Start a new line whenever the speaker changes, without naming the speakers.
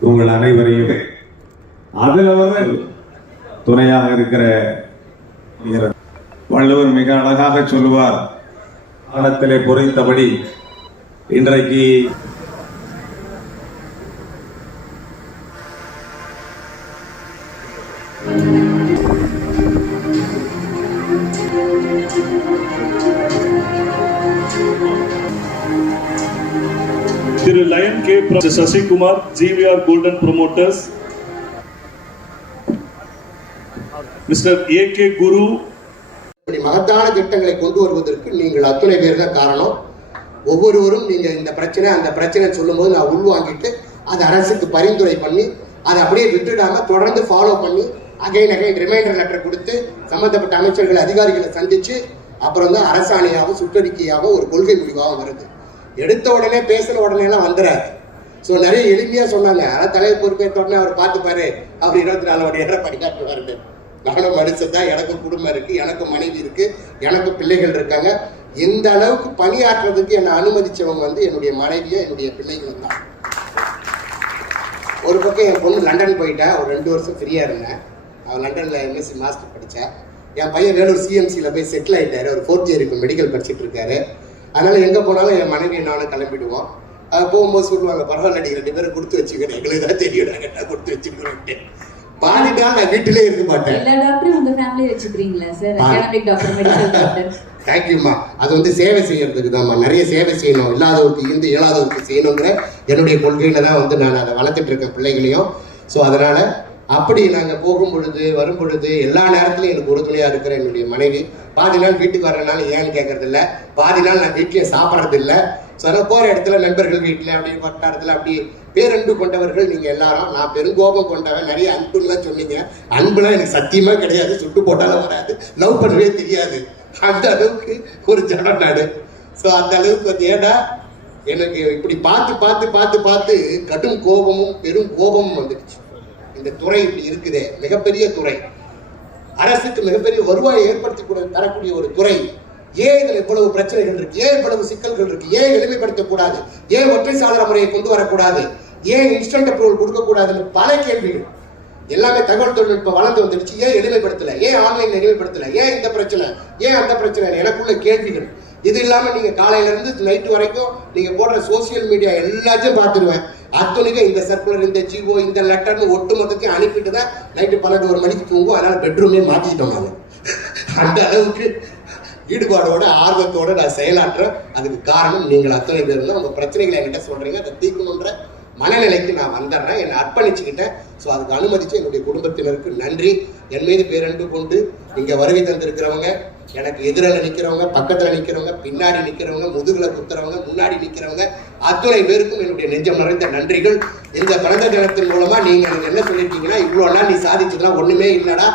உங்கள் அனைவரையும் அதில் வர துணையாக இருக்கிற வள்ளுவர் மிக அழகாக சொல்லுவார். காலத்திலே புரிந்தபடி இன்றைக்கு
திரு lion K Sasikumar GVR golden promoters. Mister A K Guru.
இப்படி மகத்தான திட்டங்களை கொண்டு வருவதற்கு நீங்கள் அத்துணை பேர் தான் காரணம். ஒவ்வொருவரும் நீங்க இந்த பிரச்சனை அந்த பிரச்சனை சொல்லும்போது நான் உள்வாங்கிட்டு அது அரசுக்கு பரிந்துரை பண்ணி அதை அப்படியே விட்டுடாம தொடர்ந்து ஃபாலோ பண்ணி அகைன் அகைன் ரிமைண்டர் லெட்டர் கொடுத்து சம்பந்தப்பட்ட அமைச்சர்கள் அதிகாரிகளை சந்திச்சு அப்புறம் தான் அரசாணையாகவும் சுற்றறிக்கையாகவும் ஒரு கொள்கை முடிவாகவும் வருது. எடுத்த உடனே பேசின உடனே எல்லாம் வந்துடாது ஸோ நிறைய எளிமையா சொன்னாங்க. ஆனால் தலைவர் பொறுப்பேற்ற உடனே அவர் பார்த்துப்பாரு அவர் இருபத்தி நாலு மணி நேரம் படிக்காட்டுவாருன்னு. நானும் மனுஷன் தான் எனக்கும் குடும்பம் இருக்கு எனக்கும் மனைவி இருக்கு எனக்கும் பிள்ளைகள் இருக்காங்க. இந்த அளவுக்கு பணியாற்றுறதுக்கு என்னை அனுமதிச்சவங்க வந்து என்னுடைய மனைவியை என்னுடைய பிள்ளைகளும் தான். ஒரு பக்கம் என் பொண்ணு லண்டன் போயிட்டேன் ஒரு ரெண்டு வருஷம் ஃப்ரீயாக இருந்தேன். அவன் லண்டனில் எம்எஸ்சி மாஸ்டர் படித்தேன் என் பையன் வேலூர் சிஎம்சியில் போய் செட்டில் ஆயிட்டாரு. ஒரு ஃபோர்த் இயர் இப்போ மெடிக்கல் படிச்சிட்டு இருக்காரு. அதனால எங்க போனாலும் என் மனைவி நானும் கிளம்பிடுவோம். போகும்போது சொல்லுவாங்க பரவாயில்ல நீங்க ரெண்டு பேரும் கொடுத்து வச்சுக்கிறேன் எங்களுக்கு தான் தெரியும். என்ன கொடுத்து வச்சுக்கிறோன்ட்டு பாதிட்டா நான் வீட்டிலே இருக்க மாட்டேன்.
எல்லா டாக்டரும் உங்க ஃபேமிலி வச்சுக்கிறீங்களா சார்
ஆ.
அகாடமிக் டாக்டர் மெடிக்கல் டாக்டர்
தேங்க்யூம்மா அது வந்து சேவை செய்யறதுக்கு தான்மா நிறைய சேவை செய்யணும். இல்லாதவருக்கு இருந்து இயலாதவருக்கு செய்யணுங்கிற என்னுடைய கொள்கையில தான் வந்து நான் அதை வளர்த்துட்டு இருக்கேன் பிள்ளைகளையும். ஸோ அதனால அப்படி நாங்கள் போகும் பொழுது வரும் பொழுது எல்லா நேரத்துலையும் எனக்கு உறுதுணையா இருக்கிற என்னுடைய மனைவி பாதி நாள் வீட்டுக்கு வர்றதுனால ஏன்னு கேட்கறதில்ல பாதி நாள் நான் வீட்டிலே சாப்பிட்றது இல்ல போகிற இடத்துல நண்பர்கள் வீட்டில் அப்படி வட்டாரத்தில் அப்படி பேரன்பு கொண்டவர்கள் நீங்கள் எல்லாரும். நான் பெருங்கோபம் கொண்டவன். நிறைய அன்புலாம் சொன்னீங்க. அன்புலாம் எனக்கு சத்தியமாக கிடையாது. சுட்டு போட்டாலும் வராது. லவ் பண்ணவே தெரியாது. அந்த அளவுக்கு ஒரு ஜனம் நாடு ஸோ அந்த அளவுக்கு வந்து ஏன்னா எனக்கு இப்படி பார்த்து பார்த்து பார்த்து பார்த்து கடும் கோபமும் பெரும் கோபமும் வந்துடுச்சு. இந்த துறை இப்படி இருக்குதே. மிகப்பெரிய துறை. அரசுக்கு மிகப்பெரிய வருவாயை ஏற்படுத்தி தரக்கூடிய ஒரு துறை. ஏன் இதில் இவ்வளவு பிரச்சனைகள் இருக்கு? ஏன் இவ்வளவு சிக்கல்கள் இருக்கு? ஏன் எளிமைப்படுத்தக்கூடாது? ஏன் ஒற்றை சாதன முறையை கொண்டு வரக்கூடாது? ஏன் இன்ஸ்டன்ட் அப்ரூவல் கொடுக்கக்கூடாதுன்னு பல கேள்விகள். எல்லாமே தகவல் தொழில்நுட்பம் வளர்ந்து வந்துடுச்சு. ஏன் எளிமைப்படுத்தல? ஏன் ஆன்லைன்ல எளிமைப்படுத்தல? ஏன் இந்த பிரச்சனை? ஏன் அந்த பிரச்சனை எனக்குள்ள கேள்விகள். இது இல்லாம நீங்க காலையில இருந்து நைட்டு வரைக்கும் நீங்க போடுற சோசியல் மீடியா எல்லாத்தையும் பார்த்துருவேன் அத்தனைக்கும் இந்த சர்க்குலர் இந்த ஜிஓ இந்த லெட்டர்னு ஒட்டு மொத்தத்தையும் அனுப்பிட்டு தான் நைட்டு பன்னெண்டு ஒரு மணிக்கு தூங்கும் அதனால பெட்ரூமே மாத்திட்டோம் நான் அந்த அளவுக்கு ஈடுபாடோட ஆர்வத்தோட நான் செயலாற்றுறேன். அதுக்கு காரணம் நீங்கள் அத்தனை பேர் தான். உங்க பிரச்சனைகளை என்கிட்ட சொல்றீங்க. அதை தீர்க்கணுன்ற மனநிலைக்கு நான் வந்துடுறேன். என்னை அர்ப்பணிச்சுக்கிட்டேன் ஸோ அதுக்கு அனுமதிச்சு என்னுடைய குடும்பத்தினருக்கு நன்றி. என் மீது பேரன்பு கொண்டு இங்கே வருகை தந்திருக்கிறவங்க எனக்கு எதிரில் நிற்கிறவங்க பக்கத்தில் நிற்கிறவங்க பின்னாடி நிற்கிறவங்க முதுகில் குத்துறவங்க முன்னாடி நிற்கிறவங்க அத்துணை பேருக்கும் என்னுடைய நெஞ்சம் நிறைந்த நன்றிகள். இந்த பிறந்த தினத்தின் மூலமாக நீங்கள் எனக்கு என்ன சொல்லியிருக்கீங்கன்னா இவ்வளோ நாள் நீ சாதிச்சதுலாம் ஒன்றுமே இல்லைடா.